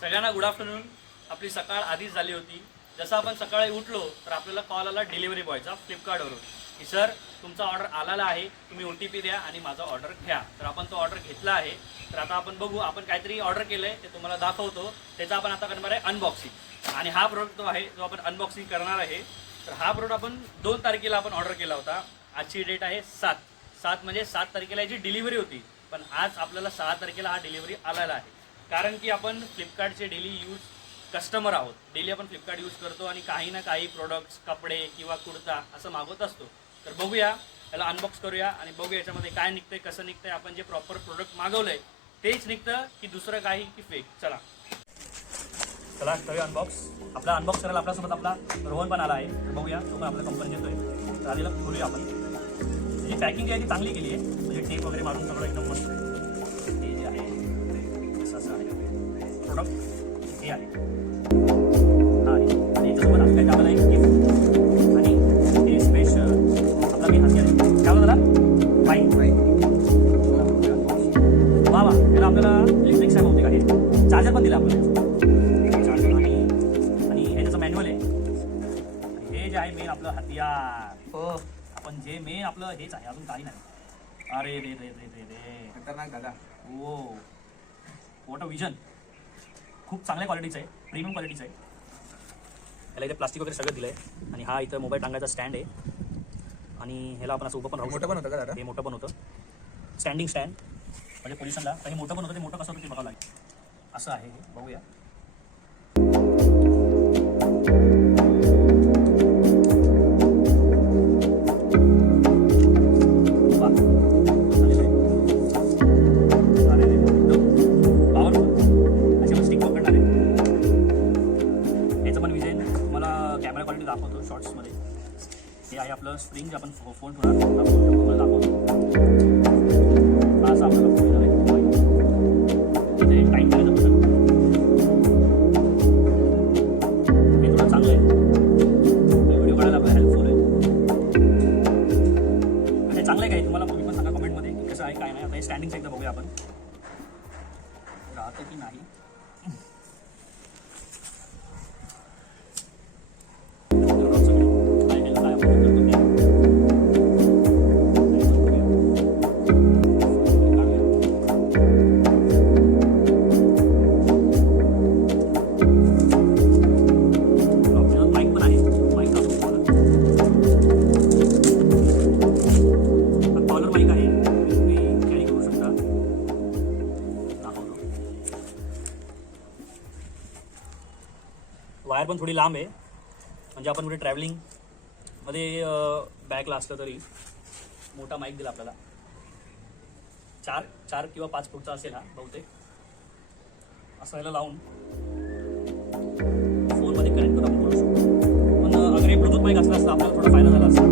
सगळ्यांना good afternoon आपली सकाळ आधीच झाली होती. जसं आपण सकाळी उठलो तर आपल्याला कॉल आला डिलिव्हरी बॉयचा फ्लिपकार्टवरून की सर तुमचा ऑर्डर आलेला आहे. तुम्ही ओ टी पी द्या आणि माझा ऑर्डर घ्या. तर आपण तो ऑर्डर घेतला आहे. तर आता आपण बघू आपण काहीतरी ऑर्डर केलं आहे ते तुम्हाला दाखवतो. त्याचा आपण आता करणार आहे अनबॉक्सिंग आणि हा प्रोडक्ट जो आहे जो आपण अनबॉक्सिंग करणार आहे तर हा प्रोडक्ट आपण दोन तारखेला आपण ऑर्डर केला होता. आजची डेट आहे सात. सात म्हणजे सात तारखेला याची डिलिव्हरी होती. पण आज आपल्याला सहा तारखेला हा डिलिव्हरी आलेला आहे. कारण की आपण फ्लिपकार्टचे डेली यूज कस्टमर आहोत. डेली आपण फ्लिपकार्ट यूज करतो आणि काही ना काही प्रोडक्ट्स कपडे किंवा कुर्ता असं मागवत असतो. तर बघूया याला अनबॉक्स करूया आणि बघूया याच्यामध्ये काय निघतंय कसं निघतंय आपण जे प्रॉपर प्रोडक्ट मागवलंय तेच निघतं की दुसरं काही की फेक चला. चला करूया अनबॉक्स आपला अनबॉक्स करायला आपल्यासोबत आपला रोहन पण आला आहे. बघूया तो पण आपल्या कंपनी येतोय. तर आधीला खोलूया आपण. जी पॅकिंग आहे ती चांगली केली आहे. म्हणजे टेप वगैरे मारून सगळं एकदम मस्त आहे. जे आहे प्रोडक्ट हे आहे हा आणि याच्यासोबत आपल्या काय आपल्याला एक गिफ्ट आणि हे स्पेशल आपला मी हात घ्या काय बोला त्याला बाईक वा वा याला आपल्याला इलेक्ट्रिक सॅम होते का हे चार्जर पण दिला आपल्याला चार्जर आणि आणि हे त्याचं मॅन्युअल आहे हे जे आहे मेन आपलं हतियार हो आपण जे मेन आपलं हेच आहे अजून काही नाही अरे रे रे रे रे रे खतरनाक दादा ओ वॉट अ विजन खूप चांगल्या क्वालिटीचं आहे प्रीमियम क्वालिटीचं आहे. याला इथे प्लास्टिक वगैरे सगळं दिलं आहे आणि हा इथं मोबाईल टांगायचा स्टँड आहे. आणि ह्याला आपण असं उभं पण राहू मोठं पण होतं का हे मोठं पण होतं. स्टँडिंग स्टँड म्हणजे पोलिसांना काही मोठं पण होतं ते मोठं कसं होतं ते बघावं लागेल. असं आहे हे. बघूया. आहे आपलं स्प्रिंग जे आपण फो- फोन ठेवणार हा दाखवतो आपल्याला फोन आहे. टाईट करायचं बटन हे थोडं चांगलं आहे. व्हिडिओ काढायला आपल्याला हेल्पफुल आहे. चांगलं आहे काय? तुम्हाला तुम्ही पण सांगा कमेंटमध्ये कसं आहे काय नाही. आता हे स्टँडिंगचं एकदा बघूया आपण. राहतं की नाही? वायर पण थोडी लांब आहे. म्हणजे आपण कुठे ट्रॅव्हलिंगमध्ये बॅगला असलं तरी मोठा माईक दिला आपल्याला. चार चार किंवा पाच फूटचा असेल हा बहुतेक. असं याला लावून फोनमध्ये कनेक्ट करून आपण बोलू शकतो. पण अं, अगर हे ब्लूटूथ माईक असला असता आपल्याला थोडा फायदा झाला असता.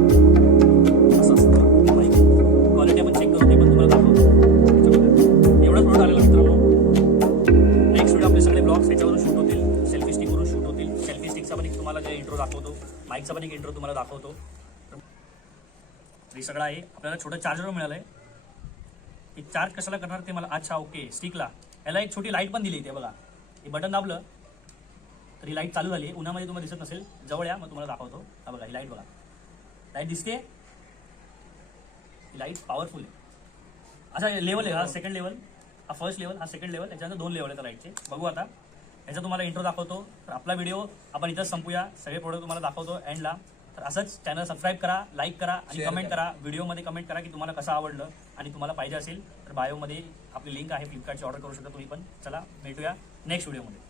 तुम्हाला जे इंट्रो दाखवतो माईकचा पण एक इंट्रो तुम्हाला दाखवतो. हे सगळं आहे. आपल्याला छोटं चार्जर मिळालं आहे हे चार्ज कशाला करणार ते मला अच्छा ओके स्टिकला याला एक छोटी लाइट पण दिली इथे बघा. हे बटन दाबलं तर ही लाइट चालू झाली उन्हामध्ये तुम्हाला दिसत नसेल जवळ या मग तुम्हाला दाखवतो. हा बघा ही लाइट बघा. लाइट दिसते? ही लाइट पॉवरफुल आहे. असा लेवल आहे हा सेकंड लेवल हा फर्स्ट लेवल हा सेकंड लेवल याच्यानंतर दोन लेवल आहेत लाईटचे बघू आता. याचा तुम्हाला इंट्रो दाखवतो. तर आपला व्हिडिओ आपण इथंच संपूया. सगळे प्रोडक्ट तुम्हाला दाखवतो एंडला तर असंच चॅनल सबस्क्राईब करा लाईक करा आणि कमेंट करा. करा. व्हिडिओमध्ये कमेंट करा की तुम्हाला कसं आवडलं आणि तुम्हाला पाहिजे असेल तर बायोमध्ये आपली लिंक आहे. फ्लिपकार्टची ऑर्डर करू शकता तुम्ही पण. चला भेटूया नेक्स्ट व्हिडिओमध्ये